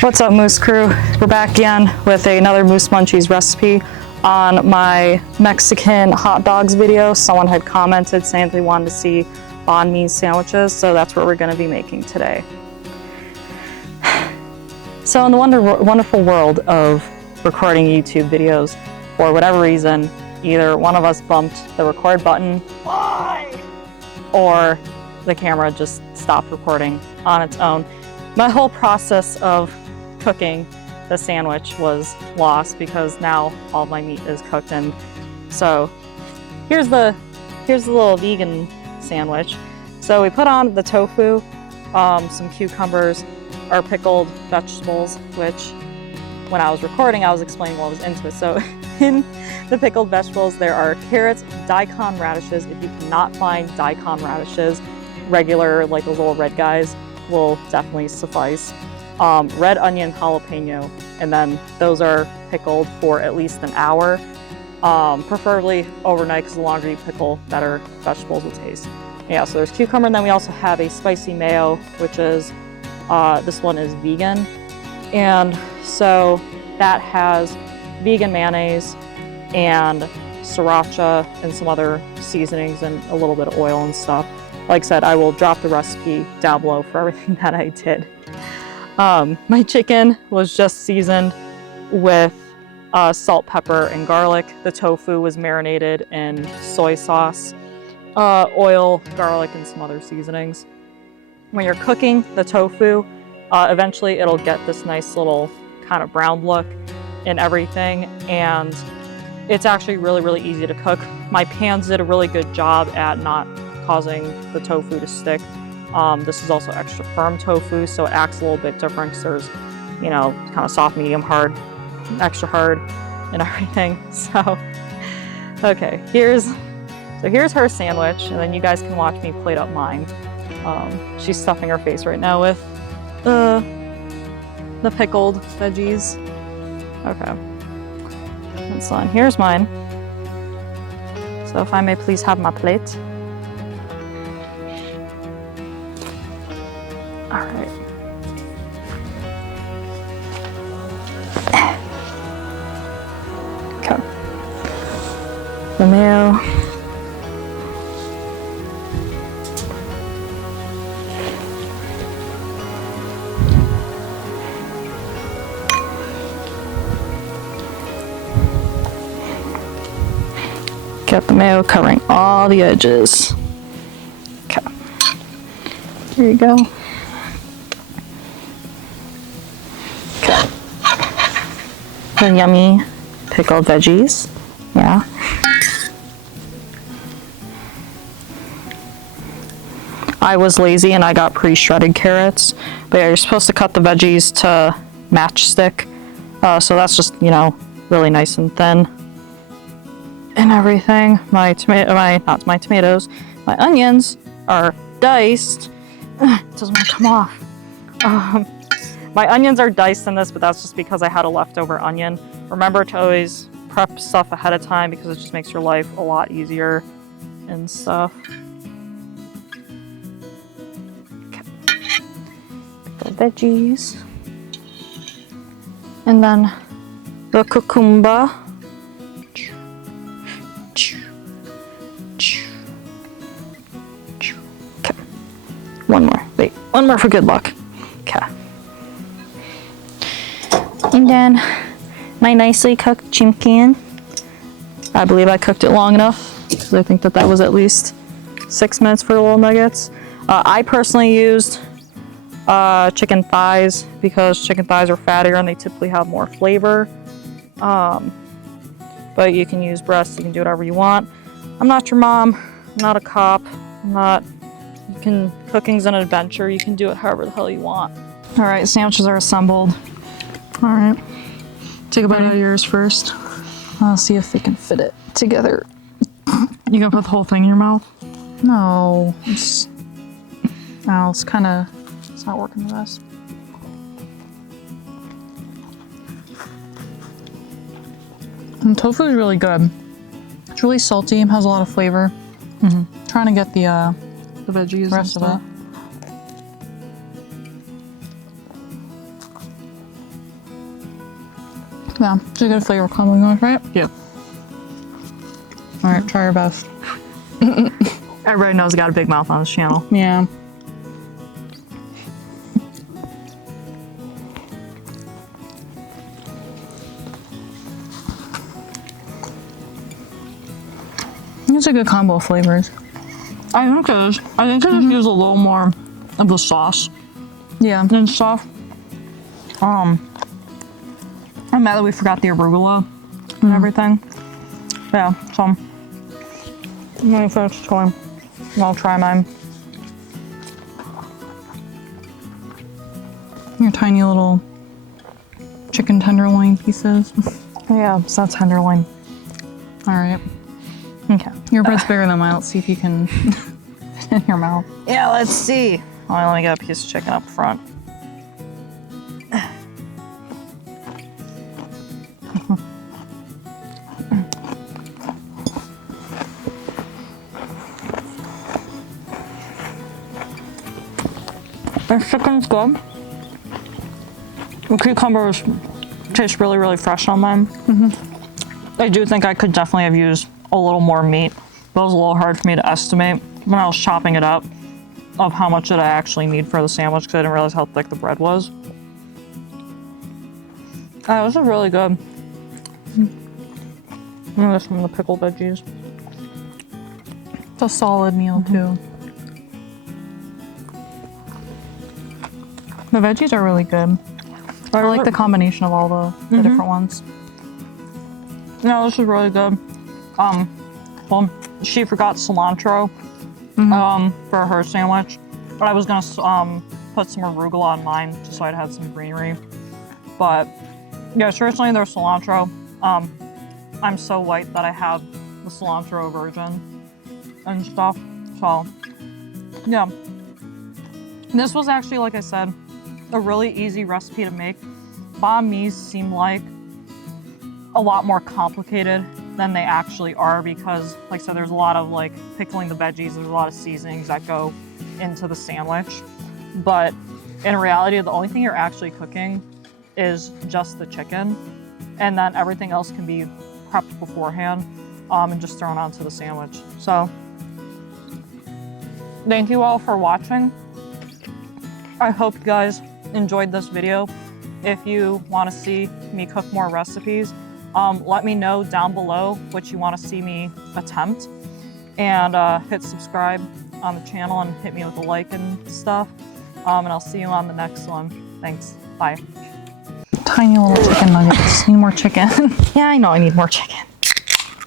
What's up, Moose Crew? We're back again with another Moose Munchies recipe. On my Mexican hot dogs video, someone had commented saying they wanted to see banh mi sandwiches, so that's what we're going to be making today. So in the wonderful world of recording YouTube videos, for whatever reason, either one of us bumped the record button, or the camera just stopped recording on its own. My whole process of cooking the sandwich was lost because now all my meat is cooked. And so here's the little vegan sandwich. So we put on the tofu, some cucumbers, our pickled vegetables, which when I was recording I was explaining what was into it. So in the pickled vegetables there are carrots, daikon radishes. If you cannot find daikon radishes, regular, like those little red guys, will definitely suffice. Red onion, jalapeno, and then those are pickled for at least an hour, preferably overnight, because the longer you pickle, better vegetables will taste. Yeah, so there's cucumber, and then we also have a spicy mayo, which is, this one is vegan, and so that has vegan mayonnaise and sriracha and some other seasonings and a little bit of oil and stuff. Like I said, I will drop the recipe down below for everything that I did. My chicken was just seasoned with salt, pepper, and garlic. The tofu was marinated in soy sauce, oil, garlic, and some other seasonings. When you're cooking the tofu, eventually it'll get this nice little kind of brown look and everything, and it's actually really easy to cook. My pans did a really good job at not causing the tofu to stick. This is also extra firm tofu, so it acts a little bit different because there's, you know, kind of soft, medium, hard, extra hard, and everything. So, okay, here's her sandwich, and then you guys can watch me plate up mine. She's stuffing her face right now with the pickled veggies. Okay, and so here's mine. So if I may please have my plate. All right. Okay. The mayo. Got the mayo covering all the edges. Okay. Here you go. The yummy pickled veggies, yeah. I was lazy and I got pre-shredded carrots, but yeah, you're supposed to cut the veggies to matchstick, so that's just, you know, really nice and thin and everything. My onions are diced. It doesn't want to come off. My onions are diced in this, but that's just because I had a leftover onion. Remember to always prep stuff ahead of time because it just makes your life a lot easier and stuff. Okay. The veggies. And then the cucumber. Okay. One more. Wait, one more for good luck. Okay. And then my nicely cooked chicken. I believe I cooked it long enough because I think that was at least 6 minutes for the little nuggets. I personally used chicken thighs because chicken thighs are fattier and they typically have more flavor. But you can use breasts, you can do whatever you want. I'm not your mom, I'm not a cop, cooking's an adventure, you can do it however the hell you want. All right, sandwiches are assembled. All right, take a bite out of yours first. I'll see if we can fit it together. You gonna put the whole thing in your mouth? No, it's not working the best. And tofu is really good. It's really salty, has a lot of flavor. Trying to get the veggies rest of it. Yeah, it's a good flavor combo, right? Yeah. All right, try your best. Everybody knows I got a big mouth on this channel. Yeah. It's a good combo of flavors. I think it is. I think I just use a little more of the sauce Yeah. and stuff. I'm mad that we forgot the arugula and everything. Yeah, so I'm gonna finish toy. I'll try mine. Your tiny little chicken tenderloin pieces. Yeah, so that's tenderloin. All right. Okay. Your bread's bigger than mine. Let's see if you can fit in your mouth. Yeah, let's see. Let me get a piece of chicken up front. This chicken's good. The cucumbers taste really, really fresh on mine. I do think I could definitely have used a little more meat, but it was a little hard for me to estimate when I was chopping it up of how much did I actually need for the sandwich because I didn't realize how thick the bread was. This is really good. This from the pickled veggies. It's a solid meal too. The veggies are really good. I like the combination of all the different ones. No, this is really good. Well, she forgot cilantro for her sandwich, but I was gonna put some arugula on mine just so I'd had some greenery. But yeah, seriously, there's cilantro. I'm so white that I have the cilantro version and stuff. So yeah, this was actually, like I said, a really easy recipe to make. Banh mi's seem like a lot more complicated than they actually are because, like I said, there's a lot of like pickling the veggies, there's a lot of seasonings that go into the sandwich. But in reality, the only thing you're actually cooking is just the chicken, and then everything else can be prepped beforehand and just thrown onto the sandwich. So thank you all for watching. I hope you guys enjoyed this video. If you want to see me cook more recipes, let me know down below what you want to see me attempt, and hit subscribe on the channel and hit me with a like and stuff, and I'll see you on the next one. Thanks. Bye. Tiny little chicken nuggets. Need more chicken. Yeah, I know I need more chicken.